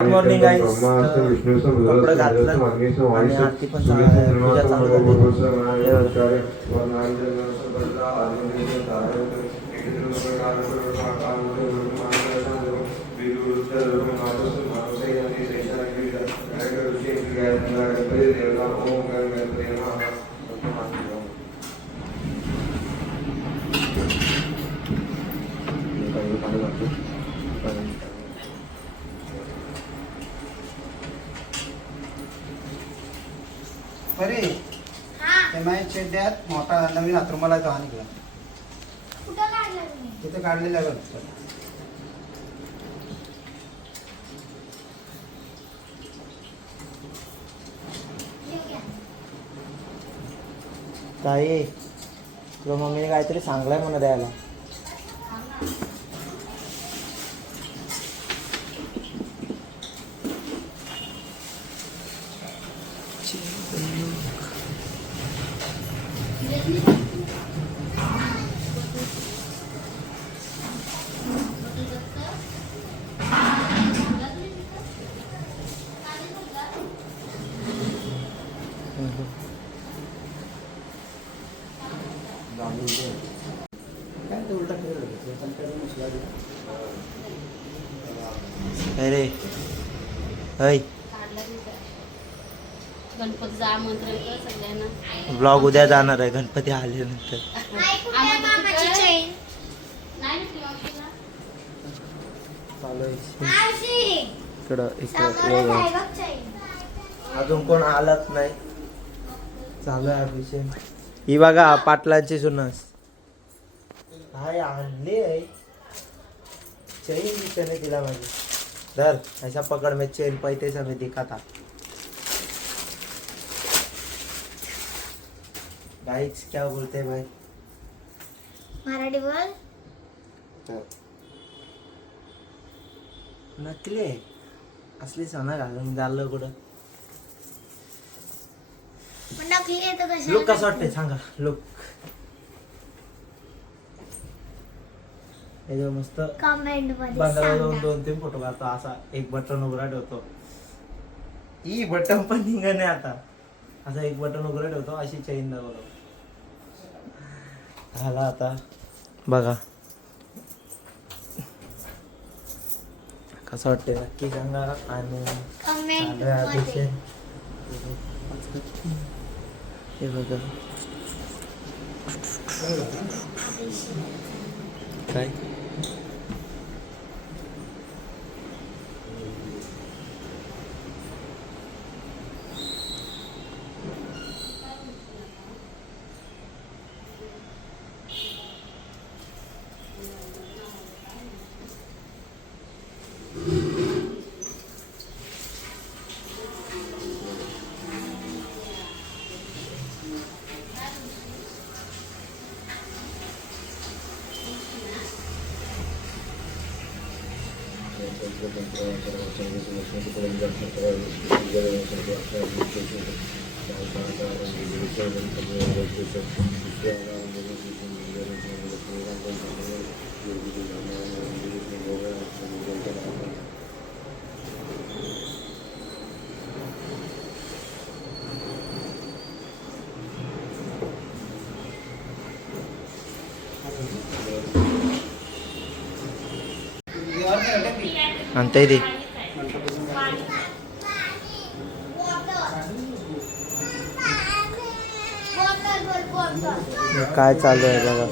Good morning guys. कपडे घातलं आणि आरती पण पूजा चालू झाली. बरे माझ्या चेड्यात मोठा नवीन हातरुमाला तो हा निघाला. तिथे काढलेला आहे बघ. ताई तुला मम्मीने काहीतरी सांगलंय म्हणा द्यायला. अरे हय गणपतीचं आमंत्रण कर सगळ्यांना. ब्लॉग उद्या जाणार आहे गणपती आल्यानंतर. अजून कोण आलाच नाही. चालू आहे अभिषेक. ही बघा पाटलांची सुनस हाय आणली आहे. चैन दिसते तिला माझी. धर ऐसा पकड़ में चैन पैते समय दिखा था. गाइस क्या बोलते हैं भाई मराठी बोल. नकली आहे. असली सोना घालून झालं कुठं. नकली येतं कशा. लुक कसं वाटतंय सांगा. लुक हे मस्त कमेंट मध्ये बंधारा जाऊन सांगा. 2-3 फोटो काढतो. असा एक बटन उघडा ठेवतो. ही बटन पण निघणे आता. असं एक बटन उघडा ठेवतो. अशी चैन दाखवतो. झाला आता बघा कसं वाटतंय नक्की सांगा. आणि कमेंट चालू आहे मध्ये. अभिषेक. हे बघा काय आणताय ते काय चालू आहे बघा.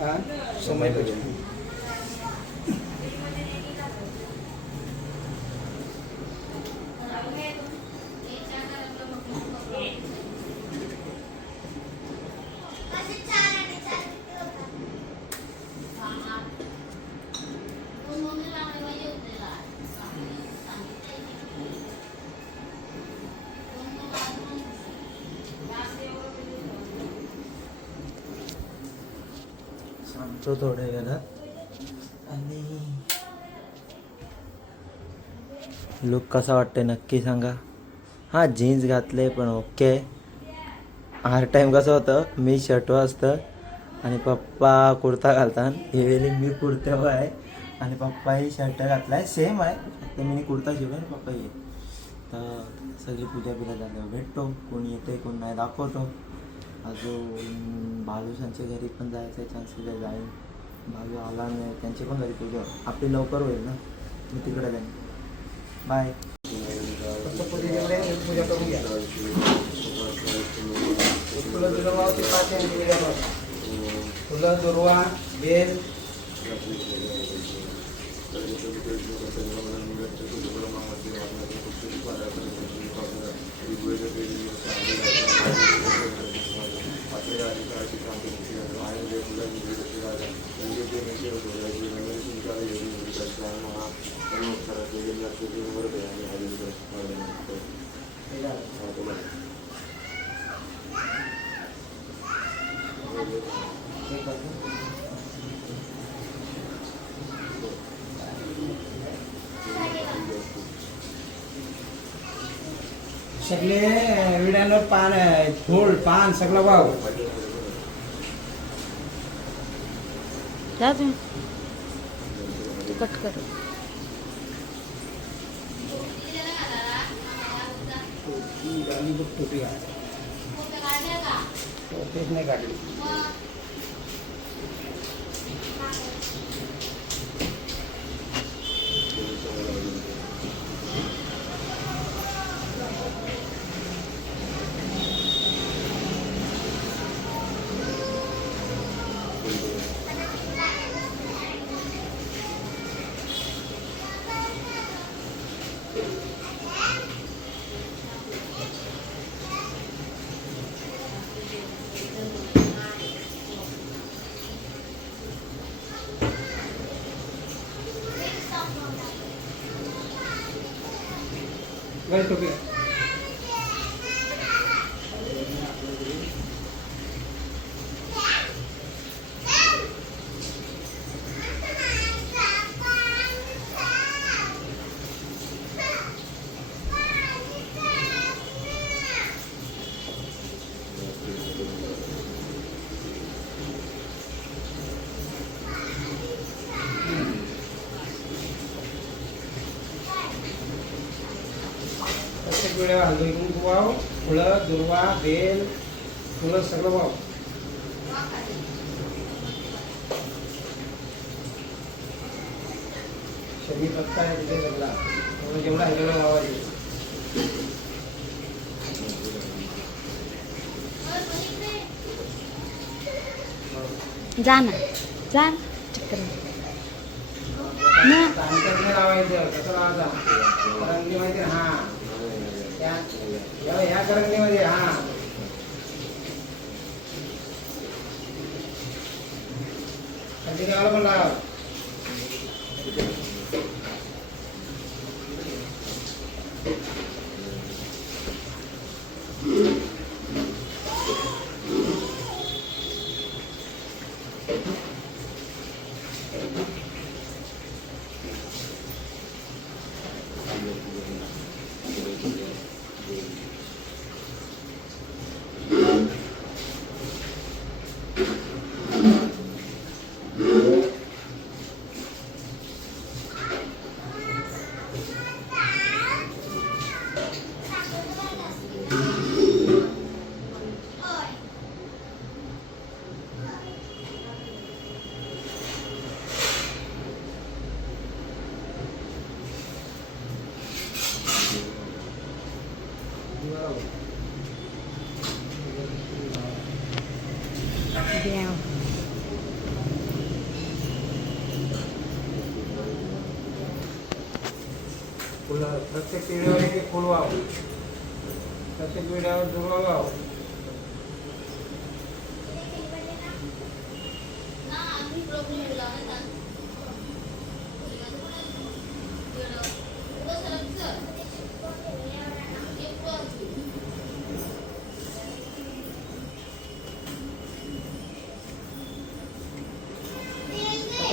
हा समय पाहिजे. सांगतो थोड्या वेळात. आणि लुक कसा वाटतंय नक्की सांगा. हां जीन्स घातले पण ओके. हर टाईम कसं होतं मी शर्टवर असतं आणि पप्पा कुर्ता घालतात. हे मी कुर्त्यावर आहे आणि पप्पाही शर्ट घातला आहे. सेम आहे फक्त मी कुर्ता शिवला आणि पप्पा ये. तर सगळी पूजा बिजा झाल्यावर भेटतो. कोण येते कोण नाही दाखवतो. अजून बालूशांच्या घरी पण जायचं चान्सेस आहे. जाईन. बालू आला नाही त्यांची पण घरी पूजा आपली लवकर होईल ना. मी तिकडे जाईन. बाय. फक्त पूजेकडे पूजा करून घ्या. फुलं दुर्वा ते 5 फुलं दुर्वा बेल सगळे विड्यावर पान फूल पान सगळं वाव. जा तुम्ही कट कर. टोपी घाल. टोपीच नाही काढली. गल टोपी प्रत्येक वेळेला हलदून वाव. फुलं दुर्वा बेल फुलं सगळं वाव. शमी पत्ता आहे तिथे सगळा जेवढा आहे तेवढा वावायचे. जा ना जा चक्कर नाही लावायचं. कसं लावायचं करंगली माहिती ना. हा ह्या करंगलीमध्ये हा देवाला पण लाव. ब्याव. प्रत्येक पिढीवर एक फुल व्हावं, प्रत्येक पिढीवर दुर्वा व्हावं.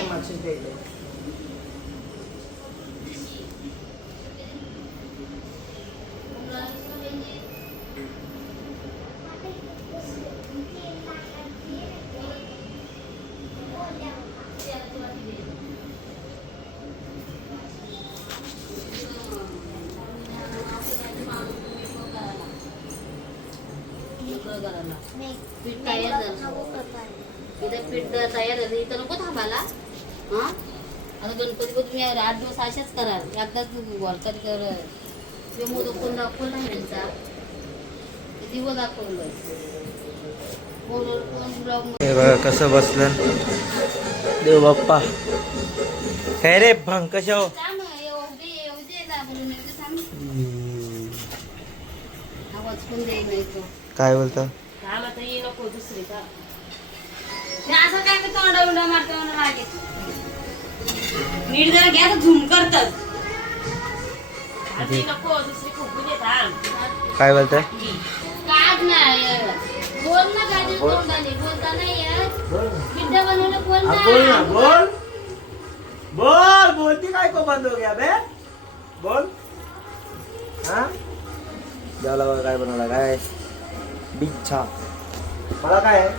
मागची द्यायचे. पीठ तयार झालं. इथं पीठ तयार झालं. इथं नको थांबायला. हा आता गणपती तुम्ही 8 दिवस अशाच कराल. एकदाच वरकरी कर ते मोदक कोण दाखवला यांचा दिवस दाखवलं. हे बघा कसं बसलं देव बाप्पा. काय रे भंग कशा हो. काय बोलता नको दुसरी का असं काय मी तोंडा उंडा मारतो रागे नीट जरा घ्या झूम करतात. नको दुसरी खूप देत. काय बोलताय. काढ नाही बोल ना गाडी तोंडाने बोलता नाही विद्या बनवलं बोल बोल ना ना. बोल बोल बोलती काय को बंद हो गया बे बोल. हा झाला बघा काय बनवला काय बिच्छा. मला काय आहे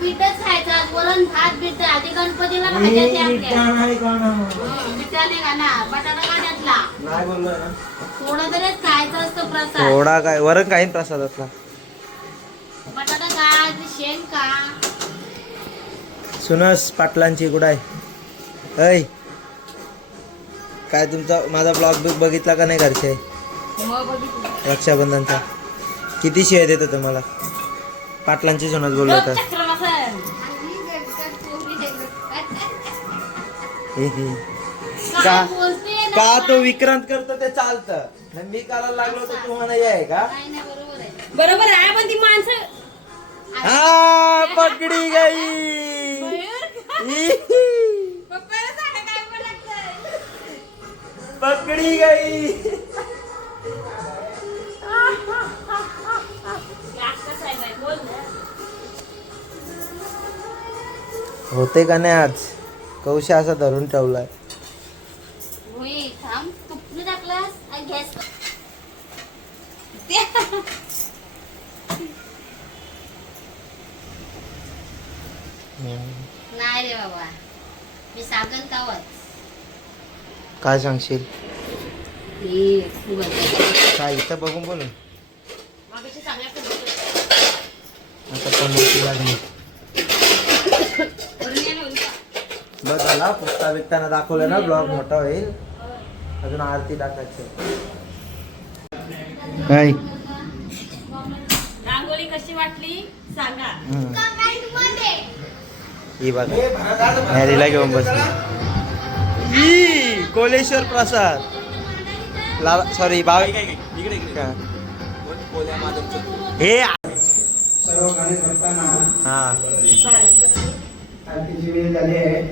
पीठच खायचा वरण भात बीट आधी गणपतीला भाज्या त्या आपल्या नाही बिट्या नाही का ना बटाटा काढ्यातला नाही बोललोय ना. थोडा तरीच खायचं असतं प्रसाद. थोडा काय वरण काही प्रसाद असला. बटाटा का शेंग का सुनस पाटलांची कुठं आहे ऐ काय तुमचा माझा ब्लॉग बघितला का नाही घरचे मग बघितलं रक्षाबंधनचा किती शिवाय देतो तुम्हाला. पाटलांची सुनस बोललो होता. का का तो विक्रांत करतो ते चालतं मी करायला लागलो तर तुम्हाला हे आहे का. बरोबर आहे पण ती माणसं हा पकडी गई. पकडी गई. होते का नाही आज कौशा असा धरून ठेवलाय. थांब तुपली टाकलास गॅस नाही रे बाबा मी सांगन कावच. काय सांगशील काय इथं बघून बोलून आता पण मोठी लागली. बघ झाला पुस्ता विकताना दाखवलं ना ब्लॉग मोठा होईल. अजून आरती टाकायची काय रांगोळी कशी वाटली सांगा. ही बघा हॅरीला घेऊन बसली. ही कोलेश्वर प्रसाद सॉरी बाव हे सर्व गाणे करताना हा आरतीची वेळ झाली आहे.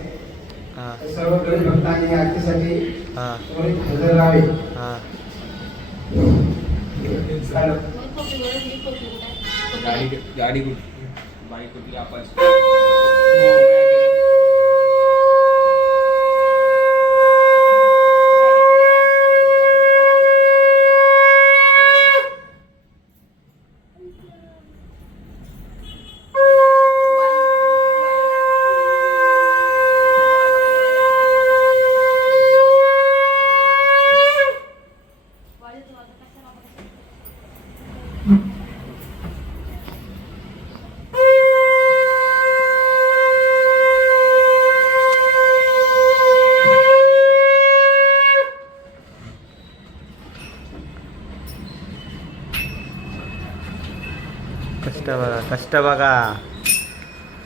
हा सर्व गणेश भक्तांनी आरतीसाठी हा हजर राहावे. हा गाडी बाईक होती आपण कष्ट बघा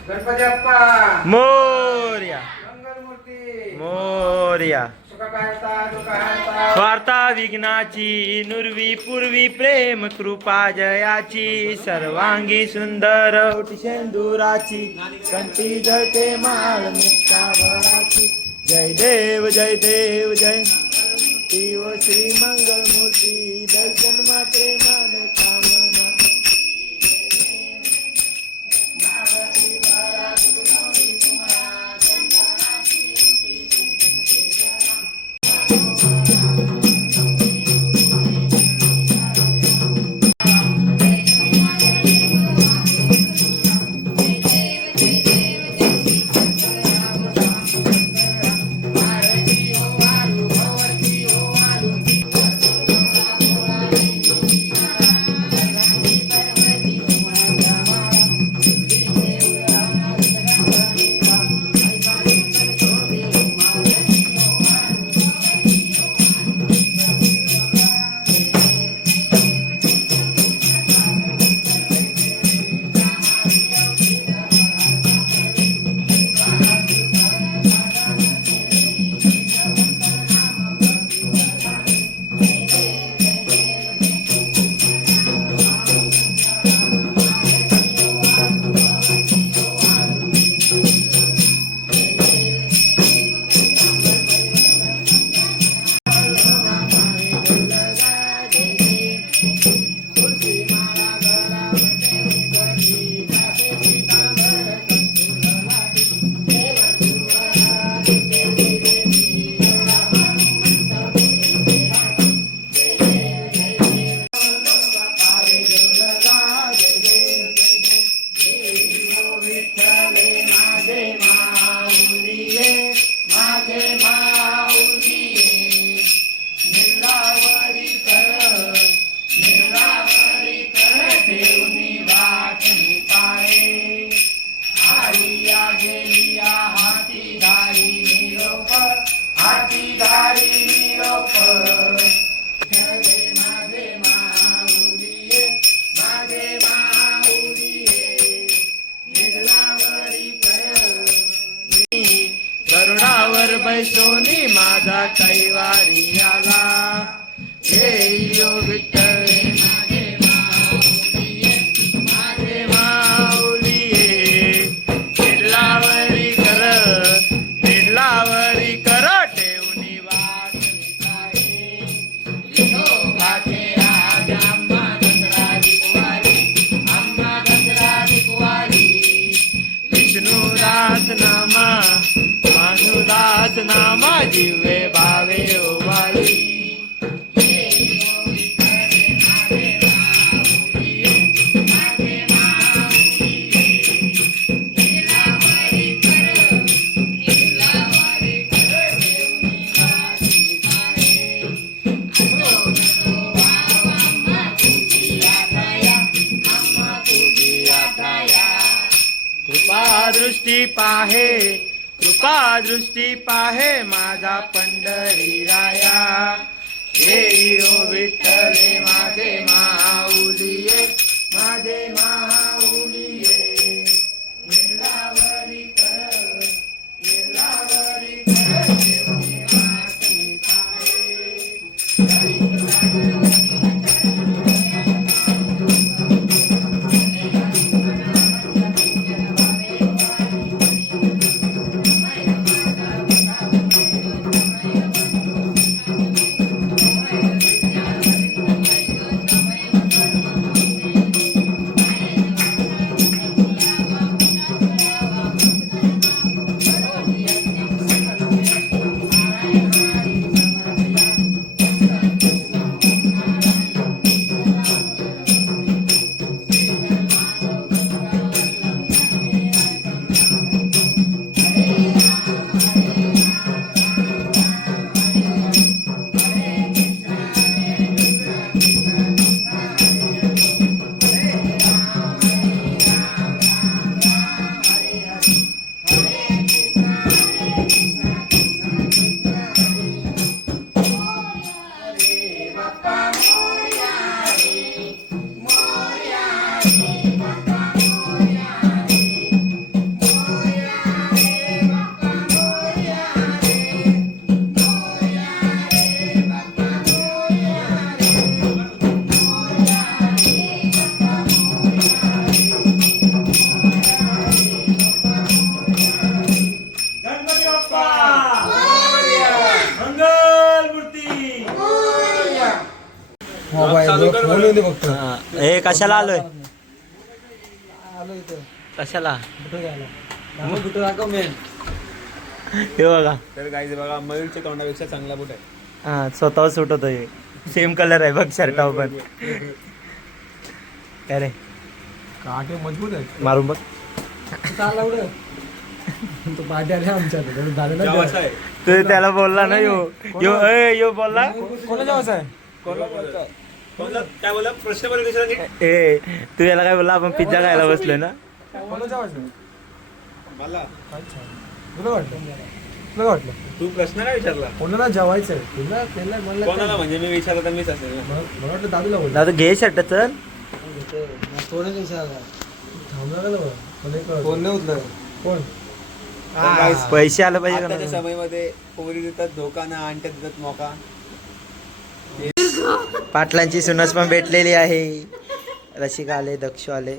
गणपती बाप्पा मोरया मंगलमूर्ती मोरया सुखा करता दुःखा हरता वार्ता विघ्नाची नुरवी पूर्वी प्रेम कृपा जयाची सर्वांगी सुंदर ओटी शेंदुराची कंठी जळते माळ मुक्तावराची जय देव जय देव जय शिव श्री मंगलमूर्ती दर्शन मात्रे मान कामना गरुडावर बैसोनी माझा कैवारी आला येयो विठ्ठले माझे माऊलीये निर्लावरी कर ठेवणी वाटली विठोबाचे आज आम्हा गजराजी कुवारी विष्णुदास नामा भानुदास नामा जिवे भावे ओवाळी कृपा दृष्टी पाहे माझा पंढरी राया येयो विठ्ठले माझे माऊलीये माझे माऊलीये निर्लावरी कर देवनी वाटली पाहे दे फक्त हे कशाला आलोय आलो इथं कशाला कुठं घ्यायला मग कुठं दाखव मेन हे बघा तर गाईज बघा मयूरच्या तोंडापेक्षा चांगला बुट आहे. हा स्वतःवर सूट होतो हे सेम कलर आहे बघ शर्टावर पण काय रे काटे मजबूत आहे मारून बघ चालला उडं तो पाठी आले आमच्याकडे झालेला जेवायचं आहे. तू त्याला बोलला ना यो बोलला कोणा जेवायचं आहे कोणता काय बोला प्रश्न बोला दुसरा नीट. ए तू याला काय बोलला आपण पिझ्झा खायला बसलोय ना कोणा जेवायचं मला तुला वाटलं तू प्रश्न काय विचारला कोणाला जेवायचं आहे तुला त्याला म्हणलं कोणाला म्हणजे मी विचारलं तर मीच असेल ना. मला वाटलं दादूला बोलला दादा घे शर्ट चल कोण नाही उचलं कोण तर guys, पैसे आलं पाहिजे का आताच्या नाही? समयमध्ये पोरी देतात धोका ना अंट्यात देतात मोका. पाटलांची सुनस पण भेटलेली आहे रसिका आले दक्ष आले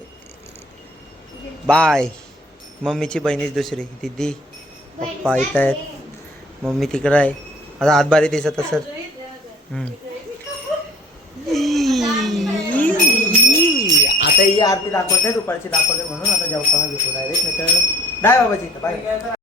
बाय मम्मीची बहिणीच दुसरी दीदी पप्पा येत आहेत मम्मी तिकडं आहे आता हातभारी दिसत सर आता ही आरती दाखवते दुपारची दाखवते म्हणून आता जेवताना भेटू डायरेक्ट नाही तर बाय बाबाजी बाय